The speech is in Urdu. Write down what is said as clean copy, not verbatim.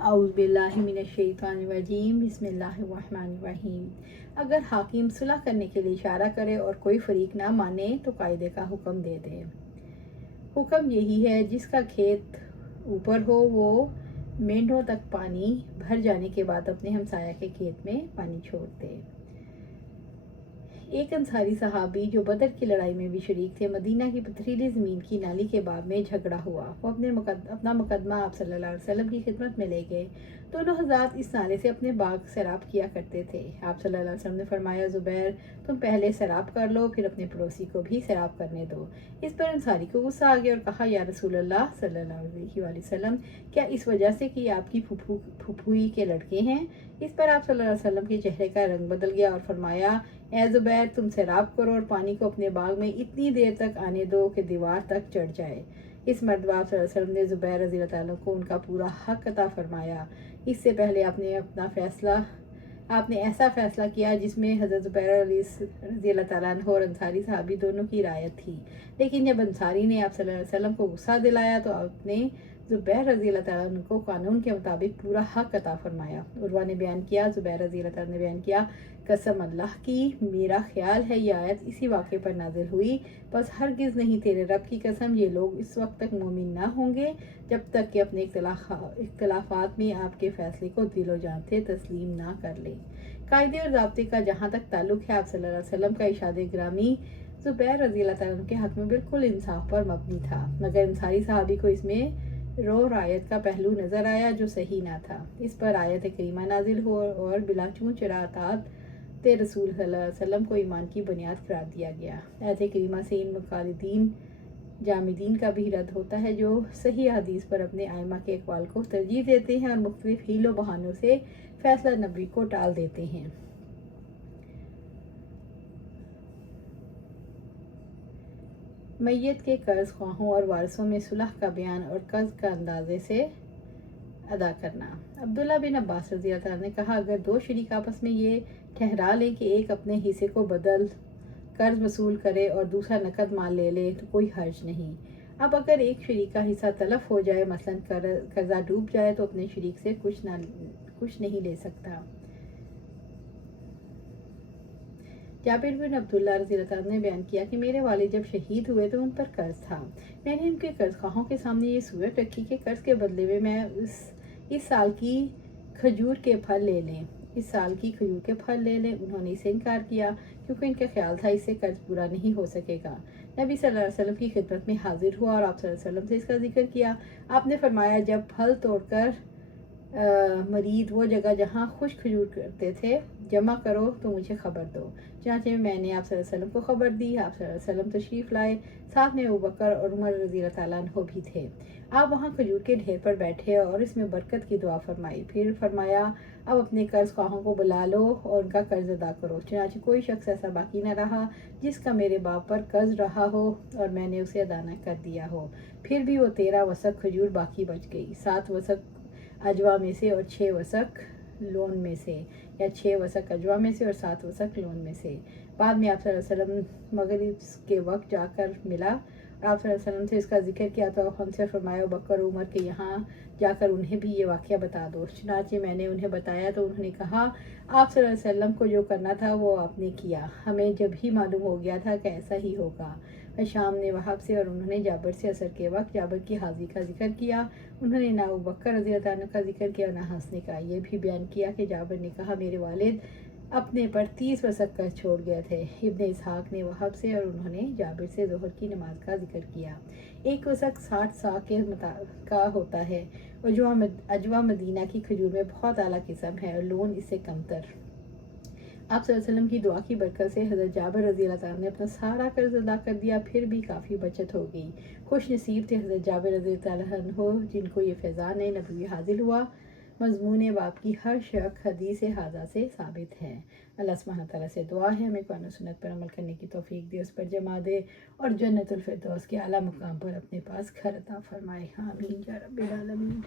اعوذ باللہ من الشیطان الرجیم بسم اللہ الرحمن الرحیم۔ اگر حاکم صلح کرنے کے لیے اشارہ کرے اور کوئی فریق نہ مانے تو قاعدے کا حکم دے دے۔ حکم یہی ہے جس کا کھیت اوپر ہو وہ مینڈوں تک پانی بھر جانے کے بعد اپنے ہمسایہ کے کھیت میں پانی چھوڑ دے۔ ایک انصاری صحابی جو بدر کی لڑائی میں بھی شریک تھے، مدینہ کی پتھریلی زمین کی نالی کے باب میں جھگڑا ہوا۔ وہ اپنا مقدمہ آپ صلی اللہ علیہ وسلم کی خدمت میں لے گئے۔ دونوں حضرات اس نالے سے اپنے باغ سیراب کیا کرتے تھے۔ آپ صلی اللہ علیہ وسلم نے فرمایا، زبیر تم پہلے سیراب کر لو، پھر اپنے پڑوسی کو بھی سیراب کرنے دو۔ اس پر انصاری کو غصہ آ گیا اور کہا، یا رسول اللہ صلی اللہ علیہ وسلم، کیا اس وجہ سے کہ آپ کی پھوپھوئی کے لڑکے ہیں؟ اس پر آپ صلی اللہ علیہ وسلم کے چہرے کا رنگ بدل گیا اور فرمایا، اے زبیر تم سیراب کرو اور پانی کو اپنے باغ میں اتنی دیر تک آنے دو کہ دیوار تک چڑھ جائے۔ اس مرتبہ آپ صلی اللہ علیہ وسلم نے زبیر رضی اللہ تعالیٰ کو ان کا پورا حق عطا فرمایا۔ اس سے پہلے آپ نے ایسا فیصلہ کیا جس میں حضرت زبیر رضی اللہ تعالیٰ عنہ اور انصاری صحابی دونوں کی رعایت تھی، لیکن جب انصاری نے آپ صلی اللہ علیہ وسلم کو غصہ دلایا تو آپ نے زبیر رضی اللہ تعالیٰ عنہ کو قانون کے مطابق پورا حق عطا فرمایا۔ عروہ نے بیان کیا، زبیر رضی اللہ تعالیٰ نے بیان کیا، قسم اللہ کی میرا خیال ہے یہ آیت اسی واقعے پر نازل ہوئی، بس ہرگز نہیں تیرے رب کی قسم یہ لوگ اس وقت تک مومن نہ ہوں گے جب تک کہ اپنے اختلافات میں آپ کے فیصلے کو دل و جان سے تسلیم نہ کر لیں۔ قاعدے اور ضابطے کا جہاں تک تعلق ہے، آپ صلی اللہ علیہ وسلم کا ارشاد گرامی زبیر رضی اللہ تعالیٰ عنہ کے حق میں بالکل انصاف پر مبنی تھا، مگر انصاری صحابی کو اس میں رعایت کا پہلو نظر آیا جو صحیح نہ تھا۔ اس پر آیت کریمہ نازل ہو اور بلا چون چرا اطاعت رسول صلی اللہ علیہ وسلم کو ایمان کی بنیاد قرار دیا گیا۔ آیت کریمہ سے ان مقلدین جامدین کا بھی رد ہوتا ہے جو صحیح حدیث پر اپنے ائمہ کے اقوال کو ترجیح دیتے ہیں اور مختلف حیل و بہانوں سے فیصلہ نبی کو ٹال دیتے ہیں۔ میت کے قرض خواہوں اور وارثوں میں صلح کا بیان اور قرض کا اندازے سے ادا کرنا۔ عبداللہ بن عباس رضی اللہ عنہ نے کہا، اگر دو شریک آپس میں یہ ٹھہرا لیں کہ ایک اپنے حصے کو بدل قرض وصول کرے اور دوسرا نقد مال لے لے تو کوئی حرج نہیں۔ اب اگر ایک شریک کا حصہ تلف ہو جائے، مثلا قرضہ ڈوب جائے، تو اپنے شریک سے کچھ نہیں لے سکتا۔ جابر بن عبداللہ رضی اللہ عنہ نے بیان کیا کہ میرے والد جب شہید ہوئے تو ان پر قرض تھا۔ میں نے ان کے قرض خواہوں کے سامنے یہ صورت رکھی کہ قرض کے بدلے میں اس سال کی کھجور کے پھل لے لیں۔ انہوں نے اسے انکار کیا کیونکہ ان کا خیال تھا اس سے قرض پورا نہیں ہو سکے گا۔ نبی صلی اللہ علیہ وسلم کی خدمت میں حاضر ہوا اور آپ صلی اللہ علیہ وسلم سے اس کا ذکر کیا۔ آپ نے فرمایا، جب پھل توڑ کر مرید وہ جگہ جہاں خوش کھجور کرتے تھے جمع کرو تو مجھے خبر دو۔ چنانچہ میں نے آپ صلی اللہ علیہ وسلم کو خبر دی۔ آپ صلی اللہ علیہ وسلم تشریف لائے، ساتھ میں ابوبکر اور عمر رضی اللہ تعالیٰ عنہ بھی تھے۔ آپ وہاں کھجور کے ڈھیر پر بیٹھے اور اس میں برکت کی دعا فرمائی، پھر فرمایا، اب اپنے قرض خواہوں کو بلا لو اور ان کا قرض ادا کرو۔ چنانچہ کوئی شخص ایسا باقی نہ رہا جس کا میرے باپ پر قرض رہا ہو اور میں نے اسے ادا نہ کر دیا ہو۔ پھر بھی وہ 13 وسق کھجور باقی بچ گئی، 7 وسق اجوا میں سے اور 6 وسق لون میں سے، یا 6 وسق اجوا میں سے اور 7 وسق لون میں سے۔ بعد میں آپ صلی اللہ علیہ وسلم مغرب کے وقت جا کر ملا اور آپ صلی اللہ علیہ وسلم سے اس کا ذکر کیا تو ہم سے فرمایا، بکر عمر کے یہاں جا کر انہیں بھی یہ واقعہ بتا دو۔ چنانچہ میں نے انہیں بتایا تو انہوں نے کہا، آپ صلی اللہ علیہ وسلم کو جو کرنا تھا وہ آپ نے کیا، ہمیں جب ہی معلوم ہو گیا تھا کہ ایسا ہی ہوگا۔ شام نے وہاب سے اور انہوں نے جابر سے عصر کے وقت جابر کی حاضری کا ذکر کیا۔ انہوں نے نہ ابوبکر رضی اللہ عنہ کا ذکر کیا نہ حسن کا۔ یہ بھی بیان کیا کہ جابر نے کہا، میرے والد اپنے پر 30 وسق قرض چھوڑ گئے تھے۔ ابن اسحاق نے وہاب سے اور انہوں نے جابر سے ظہر کی نماز کا ذکر کیا۔ ایک وسق 60 سا کا ہوتا ہے۔ اجوا مدینہ کی کھجور میں بہت اعلیٰ قسم ہے اور لون اس سے کمتر۔ آپ صلی اللہ علیہ وسلم کی دعا کی برکت سے حضرت جابر رضی اللہ تعالیٰ نے اپنا سارا قرض ادا کر دیا، پھر بھی کافی بچت ہو گئی۔ خوش نصیب تھے حضرت جابر رضی اللہ عنہ جن کو یہ فیضان نبوی حاصل ہوا۔ مضمون باب کی ہر شق حدیث ھذا سے ثابت ہے۔ اللہ سبحانہ تعالیٰ سے دعا ہے ہمیں قرآن و سنت پر عمل کرنے کی توفیق دے، اس پر جمع دے اور جنت الفردوس کے اعلیٰ مقام پر اپنے پاس گھر عطا فرمائے۔ آمین یا رب العالمین۔